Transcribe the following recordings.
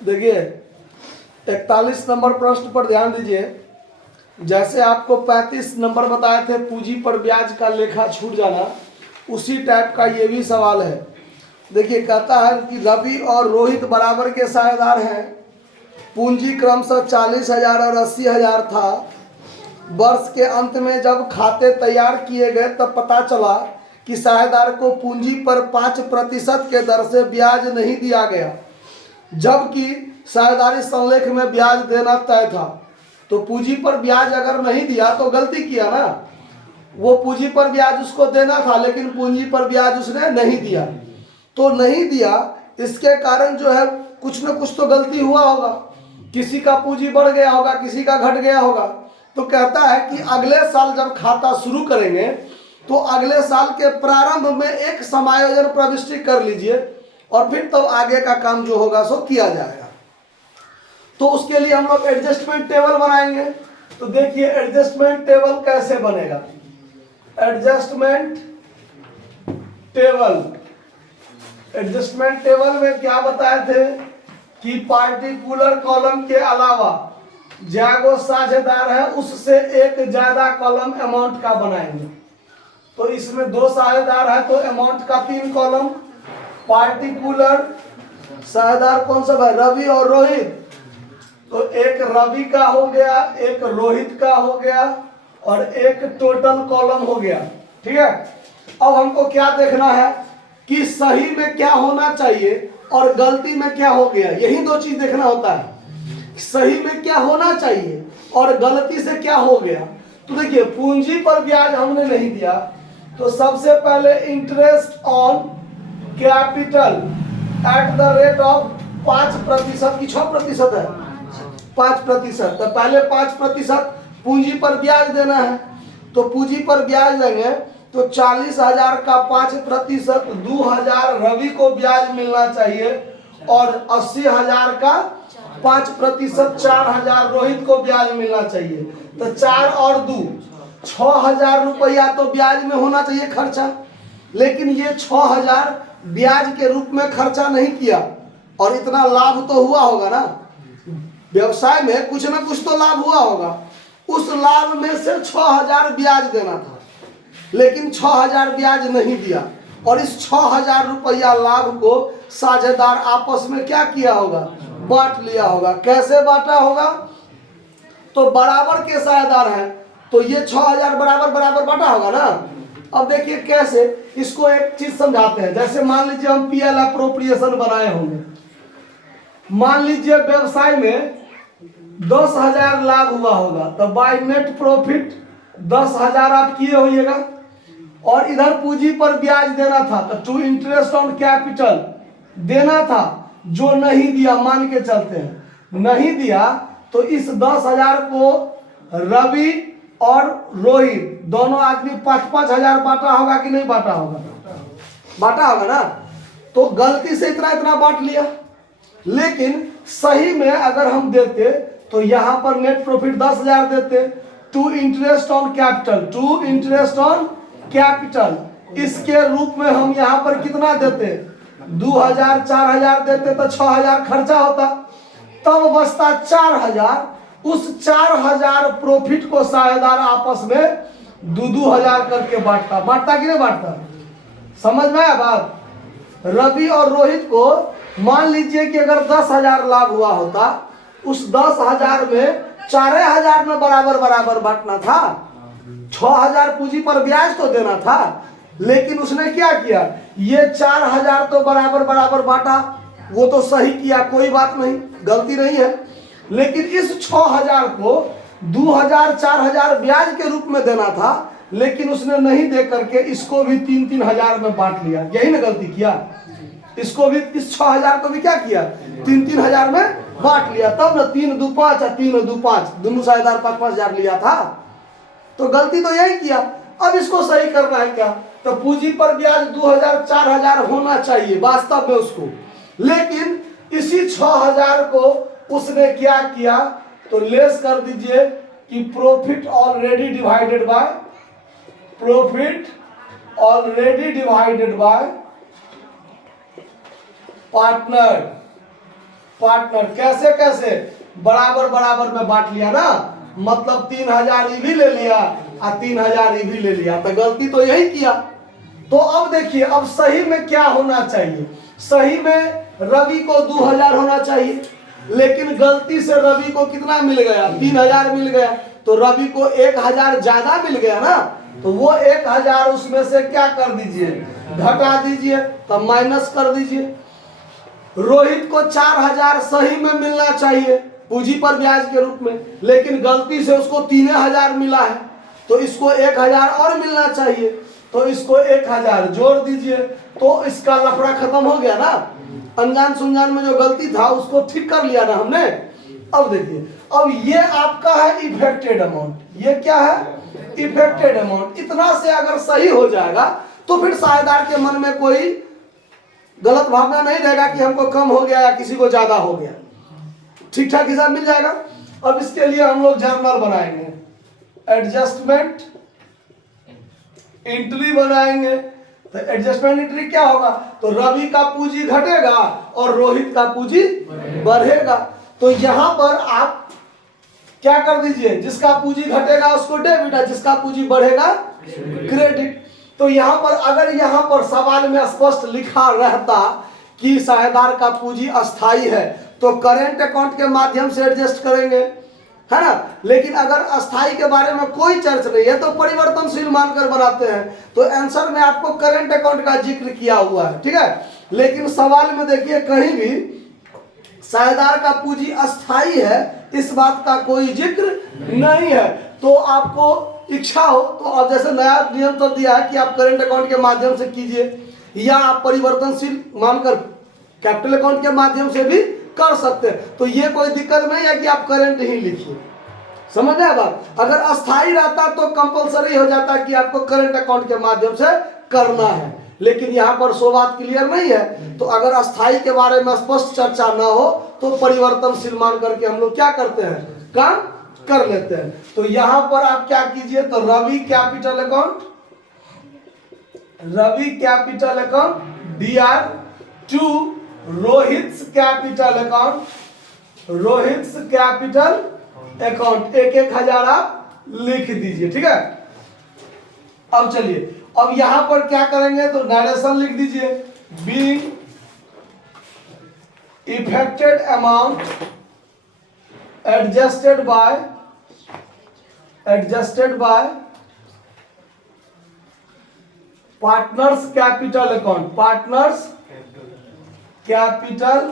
देखिए 41 नंबर प्रश्न पर ध्यान दीजिए। जैसे आपको 35 नंबर बताए थे पूंजी पर ब्याज का लेखा छूट जाना, उसी टाइप का ये भी सवाल है। देखिए कहता है कि रवि और रोहित बराबर के साझेदार हैं। पूंजी क्रमशः 40,000 और 80,000 था। वर्ष के अंत में जब खाते तैयार किए गए तब पता चला कि साझेदार को पूंजी पर 5% के दर से ब्याज नहीं दिया गया, जबकि साझेदारी संलेख में ब्याज देना तय था। तो पूंजी पर ब्याज अगर नहीं दिया तो गलती किया ना। वो पूंजी पर ब्याज उसको देना था लेकिन पूंजी पर ब्याज उसने नहीं दिया। तो नहीं दिया, इसके कारण जो है कुछ न कुछ तो गलती हुआ होगा। किसी का पूंजी बढ़ गया होगा, किसी का घट गया होगा। तो कहता है कि अगले साल जब खाता शुरू करेंगे तो अगले साल के प्रारंभ में एक समायोजन प्रविष्टि कर लीजिए और फिर तब आगे का काम जो होगा सो किया जाएगा। तो उसके लिए हम लोग एडजस्टमेंट टेबल बनाएंगे। तो देखिए एडजस्टमेंट टेबल कैसे बनेगा। एडजस्टमेंट टेबल, एडजस्टमेंट टेबल में क्या बताए थे कि पार्टिकुलर कॉलम के अलावा जो साझेदार है उससे एक ज्यादा कॉलम अमाउंट का बनाएंगे। तो इसमें 2 साझेदार है तो अमाउंट का 3 कॉलम। पार्टिकुलर साझेदार कौन सा है, रवि और रोहित। तो एक रवि का हो गया, एक रोहित का हो गया और एक टोटल कॉलम हो गया। ठीक है। अब हमको क्या देखना है कि सही में क्या होना चाहिए और गलती में क्या हो गया। यही 2 चीज देखना होता है। सही में क्या होना चाहिए और गलती से क्या हो गया। तो देखिए पूंजी पर ब्याज हमने नहीं दिया, तो सबसे पहले interest on capital at the rate of 5% की 6% है 5%। तो पहले 5% पूंजी पर ब्याज देना है। तो पूंजी पर ब्याज देंगे तो 40,000 का 5%, 2,000 रवि को ब्याज मिलना चाहिए और 80,000 का 5%, 4,000 रोहित को ब्याज मिलना चाहिए। तो 4 और 2 6,000 रुपया तो ब्याज में होना चाहिए खर्चा। लेकिन ये 6,000 ब्याज के रूप में खर्चा नहीं किया और इतना लाभ तो हुआ होगा ना। व्यवसाय में कुछ ना कुछ तो लाभ हुआ होगा। उस लाभ में से 6,000 ब्याज देना था लेकिन 6,000 ब्याज नहीं दिया और इस 6,000 रुपया लाभ को साझेदार आपस में क्या किया होगा, बांट लिया होगा। कैसे बांटा होगा, तो बराबर के साझेदार हैं तो ये 6,000 बराबर बराबर बांटा होगा ना। अब देखिए कैसे, इसको एक चीज समझाते हैं। जैसे मान लीजिए हम पीएल अप्रोप्रिएशन बनाए होंगे। मान लीजिए व्यवसाय में 10,000 लाभ हुआ होगा तो बाय नेट प्रॉफिट 10,000 आप किए होइएगा और इधर पूंजी पर ब्याज देना था तो टू इंटरेस्ट ऑन कैपिटल देना था, जो नहीं दिया। मान के चलते हैं नहीं दिया तो इस 10,000 को रवि और रोहित दोनों आदमी 5,000 बांटा होगा कि नहीं बांटा होगा, बांटा होगा ना। तो गलती से इतना इतना बांट लिया। लेकिन सही में अगर हम देते तो यहां पर नेट प्रॉफिट 10,000 देते। To interest on capital, to interest on capital इसके रूप में हम यहां पर कितना देते, 2,000 4,000 देते तो 6,000 खर्चा होता, तब बचता 4,000। उस 4,000 प्रॉफिट को साझेदार आपस में 2,000 करके बांटता कि नहीं बांटता। समझ में आया बात। रवि और रोहित को मान लीजिए कि अगर 10,000 लाभ हुआ होता, उस 10,000 में 4,000 में बराबर बराबर बांटना था। 6,000 पूंजी पर ब्याज तो देना था लेकिन उसने क्या किया, ये 4,000 तो बराबर बराबर बांटा। वो तो सही किया, कोई बात नहीं, गलती नहीं है। लेकिन इस 6,000 को 2,000 4,000 ब्याज के रूप में देना था लेकिन उसने नहीं दे करके इसको भी 3,000 में बांट लिया। यही ना गलती किया। इसको भी, इस 6,000 को भी क्या किया, 3,000 में बांट लिया। तब ना 3 2 5 और 3 2 5 दोनों साझेदार 5,000 लिया था। तो गलती तो यही किया। अब इसको सही करना है क्या, तो पूंजी पर ब्याज 2,000 4,000 होना चाहिए वास्तव में उसको। लेकिन इसी 6,000 को उसने क्या किया, तो लेस कर दीजिए कि profit already divided by, profit already divided by partner. Partner. कैसे कैसे? बराबर बराबर में बांट लिया ना, मतलब 3000 भी ले लिया और 3000 भी ले लिया, तो गलती तो यही किया। तो अब देखिए, अब सही में क्या होना चाहिए? सही में रवि को 2000 होना चाहिए, लेकिन गलती से रवि को कितना मिल गया? 3000 मिल गया। तो रवि को 1000 ज्यादा मिल गया ना, तो वो 1000 उसमें से क्या कर दीजिए? घटा दीजिए, तब माइनस कर दीजिए। रोहित को 4000 सही में मिलना चाहिए पूंजी पर ब्याज के रूप में, लेकिन गलती से उसको 3000 मिला है, तो इसको 1000 और मिलना चाहिए, तो इसको 1000 जोड़ दीजिए। तो इसका लफड़ा खत्म हो गया ना, अनजान सुनजान में जो गलती था उसको ठीक कर लिया ना हमने। अब देखिए, अब ये आपका है इफेक्टेड अमाउंट। ये क्या है? Affected amount. इतना से अगर सही हो जाएगा तो फिर साझेदार के मन में कोई गलत भावना नहीं रहेगा कि हमको कम हो गया या किसी को ज्यादा हो गया, ठीक ठाक हिसाब मिल जाएगा। अब इसके लिए हम लोग जर्नल बनाएंगे, एडजस्टमेंट एंट्री बनाएंगे। तो एडजस्टमेंट एंट्री क्या होगा? तो रवि का पूंजी घटेगा और रोहित का पूंजी बढ़ेगा। तो यहां पर आप क्या कर दीजिए? जिसका पूंजी घटेगा उसको डेबिट है, जिसका पूंजी बढ़ेगा क्रेडिट। तो यहां पर अगर यहां पर सवाल में स्पष्ट लिखा रहता कि साझेदार का पूंजी अस्थाई है, तो करेंट अकाउंट के माध्यम से एडजस्ट करेंगे, है ना। लेकिन अगर अस्थाई के बारे में कोई चर्च नहीं है तो परिवर्तनशील मानकर बनाते हैं। तो आंसर में आपको करेंट अकाउंट का जिक्र किया हुआ है, ठीक है। लेकिन सवाल में देखिए कहीं भी साझेदार का पूंजी अस्थाई है इस बात का कोई जिक्र नहीं है। तो आपको इच्छा हो तो अब जैसे नया नियम तो दिया है कि आप करेंट अकाउंट के माध्यम से कीजिए, या आप परिवर्तनशील मानकर कैपिटल अकाउंट के माध्यम से भी कर सकते हैं। तो ये कोई दिक्कत नहीं है कि आप करंट ही लिखिए, समझ रहे बात। अगर अस्थाई रहता तो कंपलसरी हो जाता कि आपको करंट अकाउंट के माध्यम से करना है, लेकिन यहाँ पर सो बात क्लियर नहीं है। तो अगर अस्थाई के बारे में स्पष्ट चर्चा ना हो तो परिवर्तनशील मान करके हम लोग क्या करते हैं? काम कर लेते हैं। तो यहां पर आप क्या कीजिए? तो Ravi capital account, Ravi capital account DR to Rohit capital account, Rohit capital account 1000 आप लिख दीजिए, ठीक है। अब चलिए, अब यहां पर क्या करेंगे? तो नरेशन लिख दीजिए, being affected amount adjusted bye partners capital account, partners capital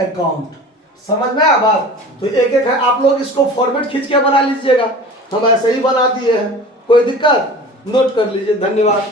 account. समझ में आया बात? तो एक एक है, आप लोग इसको फॉर्मेट खींच के बना लीजिएगा, हम ऐसे ही बना दिए हैं, कोई दिक्कत? नोट कर लीजिए। धन्यवाद।